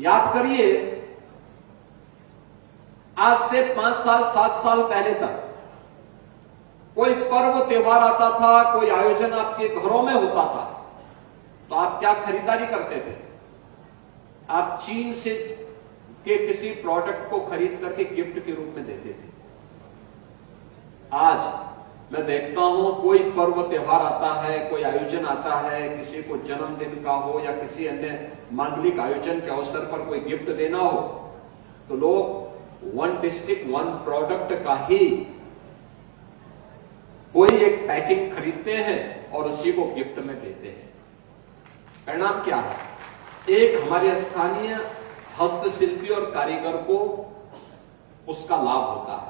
याद करिए, आज से 5 साल 7 साल पहले तक कोई पर्व त्योहार आता था, कोई आयोजन आपके घरों में होता था, तो आप क्या खरीदारी करते थे? आप चीन से के किसी प्रोडक्ट को खरीद करके गिफ्ट के रूप में देते थे। आज मैं देखता हूं, कोई पर्व त्योहार आता है, कोई आयोजन आता है, किसी को जन्मदिन का हो या किसी अन्य मांगलिक आयोजन के अवसर पर कोई गिफ्ट देना हो, तो लोग वन डिस्ट्रिक्ट वन प्रोडक्ट का ही कोई एक पैकिंग खरीदते हैं और उसी को गिफ्ट में देते हैं। परिणाम क्या है? एक हमारे स्थानीय हस्तशिल्पी और कारीगर को उसका लाभ होता है,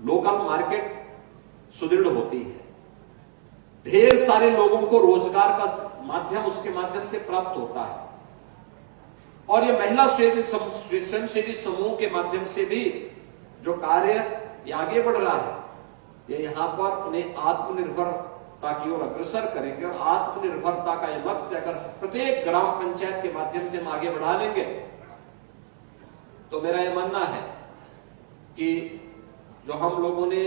लोकल मार्केट सुदृढ़ होती है, ढेर सारे लोगों को रोजगार का माध्यम उसके माध्यम से प्राप्त होता है, और ये महिला स्वयंसेवी समूह के माध्यम से भी जो कार्य ये आगे बढ़ रहा है, ये यहां पर उन्हें आत्मनिर्भरता की ओर अग्रसर करेंगे। और आत्मनिर्भरता का ये लक्ष्य अगर प्रत्येक ग्राम पंचायत के माध्यम से हम आगे बढ़ा लेंगे, तो मेरा ये मानना है कि जो हम लोगों ने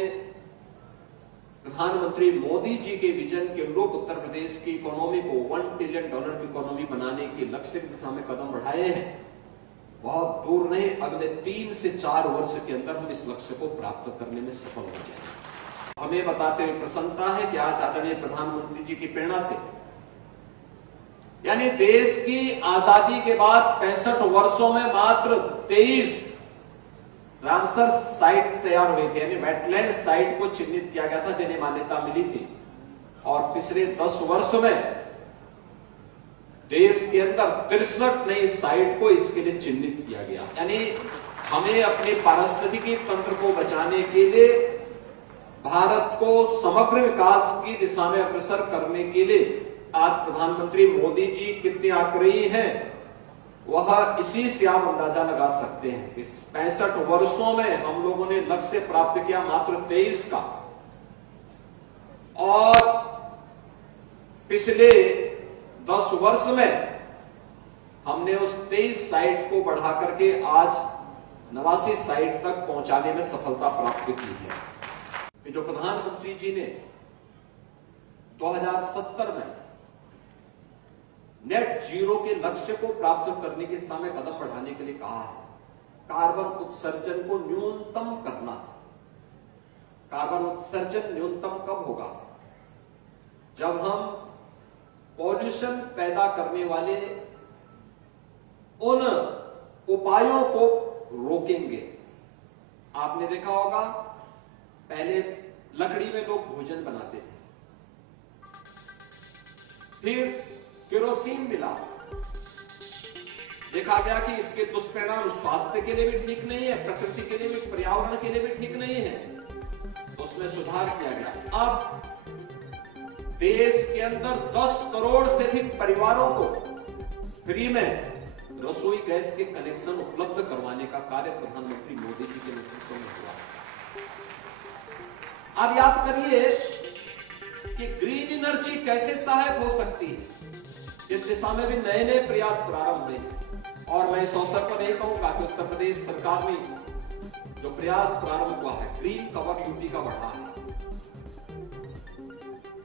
प्रधानमंत्री मोदी जी के विजन के अनुरूप उत्तर प्रदेश की इकोनॉमी को $1 ट्रिलियन की इकोनॉमी बनाने के लक्ष्य की दिशा में कदम बढ़ाए हैं, बहुत दूर नहीं, अगले 3 से 4 वर्ष के अंदर हम इस लक्ष्य को प्राप्त करने में सफल हो जाएंगे। हमें बताते हुए प्रसन्नता है कि आज आदरणीय प्रधानमंत्री जी की प्रेरणा से, यानी देश की आजादी के बाद 65 वर्षों में मात्र 23 रामसर साइट तैयार हुए थे, यानी वेटलैंड साइट को चिन्हित किया गया था, जिन्हें मान्यता मिली थी। और पिछले 10 वर्ष में देश के अंदर 63 नई साइट को इसके लिए चिन्हित किया गया। यानी हमें अपने पारिस्थितिकी तंत्र को बचाने के लिए, भारत को समग्र विकास की दिशा में अग्रसर करने के लिए आज प्रधानमंत्री मोदी जी कितने आग्रही हैं, वह इसी से आप अंदाजा लगा सकते हैं। इस 65 वर्षों में हम लोगों ने लक्ष्य प्राप्त किया मात्र 23 का, और पिछले 10 वर्ष में हमने उस 23 साइट को बढ़ा करके आज 89 साइट तक पहुंचाने में सफलता प्राप्त की है। जो प्रधानमंत्री जी ने 2070 में नेट जीरो के लक्ष्य को प्राप्त करने की दिशा में कदम बढ़ाने के लिए कहा है, कार्बन उत्सर्जन को न्यूनतम करना। कार्बन उत्सर्जन न्यूनतम कब होगा? जब हम पॉल्यूशन पैदा करने वाले उन उपायों को रोकेंगे। आपने देखा होगा, पहले लकड़ी में लोग भोजन बनाते थे, फिर केरोसिन मिला, देखा गया कि इसके दुष्परिणाम स्वास्थ्य के लिए भी ठीक नहीं है, प्रकृति के लिए भी, पर्यावरण के लिए भी ठीक नहीं है, तो उसमें सुधार किया गया। अब देश के अंदर 10 करोड़ से अधिक परिवारों को फ्री में रसोई गैस के कनेक्शन उपलब्ध करवाने का कार्य प्रधानमंत्री मोदी जी के नेतृत्व में हुआ। आप याद करिए कि ग्रीन एनर्जी कैसे सहायक हो सकती है, इस दिशा में भी नए नए प्रयास प्रारंभ हुए। और मैं इस अवसर पर यही कहूंगा कि उत्तर प्रदेश सरकार ने जो प्रयास प्रारंभ हुआ है, ग्रीन कवर यूटी का बढ़ा है,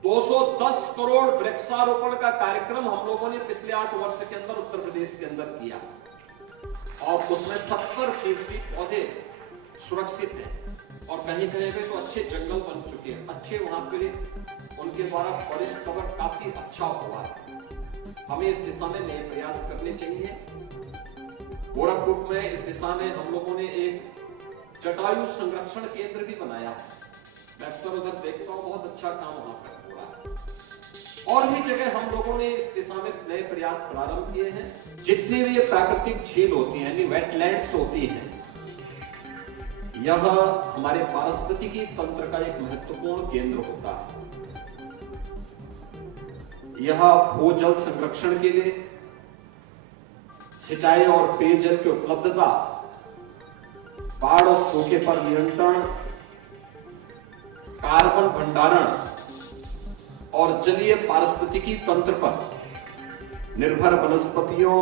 210 करोड़ वृक्षारोपण का कार्यक्रम हम लोगों ने पिछले 8 वर्ष के अंदर उत्तर प्रदेश के अंदर किया, और उसमें 70% पौधे सुरक्षित हैं, और कहीं कहीं पे तो अच्छे जंगल बन चुके हैं, अच्छे वहां पे उनके द्वारा फॉरेस्ट कवर काफी अच्छा हुआ है। हमें इस दिशा में नए प्रयास करने चाहिए। गोरखपुर में इस दिशा में हम लोगों ने एक जटायु संरक्षण केंद्र भी बनाया है। मैं अक्सर उधर देखता हूं, बहुत अच्छा काम वहां पर हो रहा है। और भी जगह हम लोगों ने इस दिशा में नए प्रयास प्रारंभ किए हैं। जितनी भी ये प्राकृतिक झील होती है, यानी वेटलैंड्स होती हैं, यह हमारे पारिस्थितिकी तंत्र का एक महत्वपूर्ण केंद्र होता है। यह भूजल संरक्षण के लिए, सिंचाई और पेयजल की उपलब्धता, बाढ़ और सूखे पर नियंत्रण, कार्बन भंडारण और जलीय पारिस्थितिकी तंत्र पर निर्भर वनस्पतियों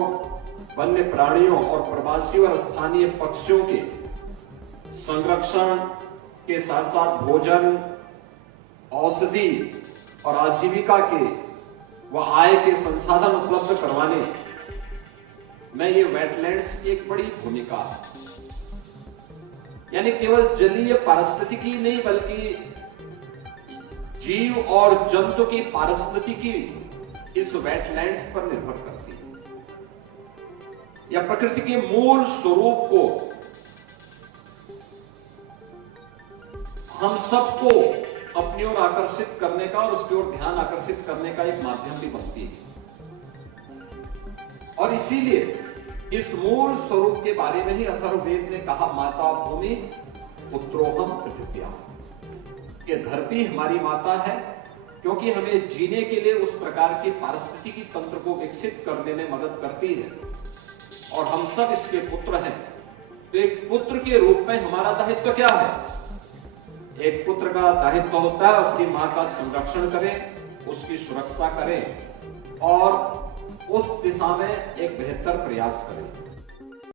वन्य प्राणियों और प्रवासी और स्थानीय पक्षियों के संरक्षण के साथ साथ भोजन, औषधि और आजीविका के व आय के संसाधन उपलब्ध करवाने में ये वेटलैंड्स की एक बड़ी भूमिका है। यानी केवल जलीय पारिस्थितिकी नहीं बल्कि जीव और जंतु की पारिस्थितिकी इस वेटलैंड्स पर निर्भर करती है। या प्रकृति के मूल स्वरूप को हम सबको अपनी ओर आकर्षित करने का और उसकी ओर ध्यान आकर्षित करने का एक माध्यम भी बनती है। और इसीलिए इस मूल स्वरूप के बारे में ही अथर्ववेद ने कहा, माता भूमि पुत्रोहम पृथिव्या, कि धरती हमारी माता है क्योंकि हमें जीने के लिए उस प्रकार की पारिस्थितिकी तंत्र को विकसित करने में मदद करती है और हम सब इसके पुत्र हैं। तो एक पुत्र के रूप में हमारा दायित्व क्या है? एक पुत्र का दायित्व होता है अपनी मां का संरक्षण करें, उसकी सुरक्षा करें और उस दिशा में एक बेहतर प्रयास करें।